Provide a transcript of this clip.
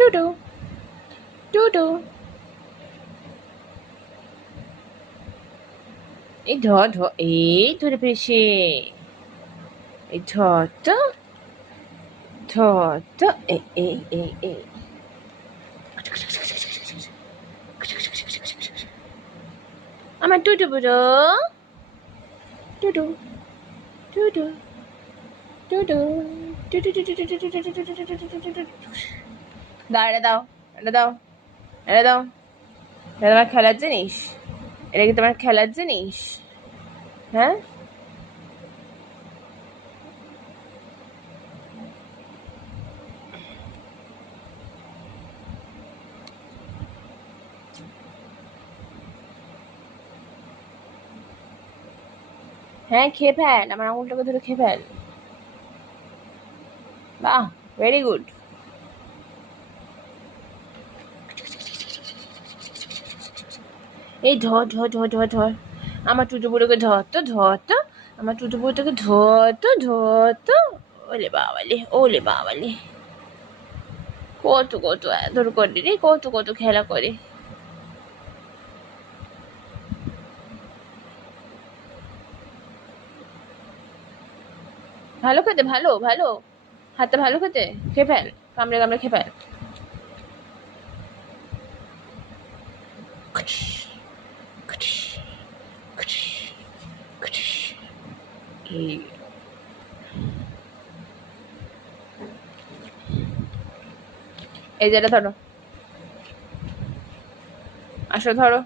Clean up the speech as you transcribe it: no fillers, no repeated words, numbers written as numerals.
টুটু টুটু। এই ধর ধর, এই ধরে পেয়েছে। এই ধর তো, ধর তো, এই এই এই এই। আমার টুটু বুড়ো, টুটু টুটু টুটু টুটু টুটু টুটু টুটু টুটু টুটু টুটু টুটু। দাও, এটা দাও, এটা দাও, এটা দাও। এটা তোমার খেলার জিনিস? এটা কি তোমার খেলার জিনিস? হ্যাঁ, হ্যাঁ, খেয়ে ফেল, আমার আঙুলটাকে ধরে খেয়ে ফেল। বাহ, ভেরি গুড। এই ধর ধর ধর ধর ধর, আমার টুটু বুড়োকে ধর তো, ধর তো, আমার টুটু বুড়োটাকে ধর তো, ধর তো। ওলে বাবালে, ওলে বাবালে, কত কত আদর করে রে, কত কত খেলা করে। ভালো খেতে, ভালো ভালো, হাতটা ভালো খেতে, খেয়ে ফেল, কামড়ে কামড়ে খেয়ে ফেল। এই এই যেটা ধরো, আসো ধরো।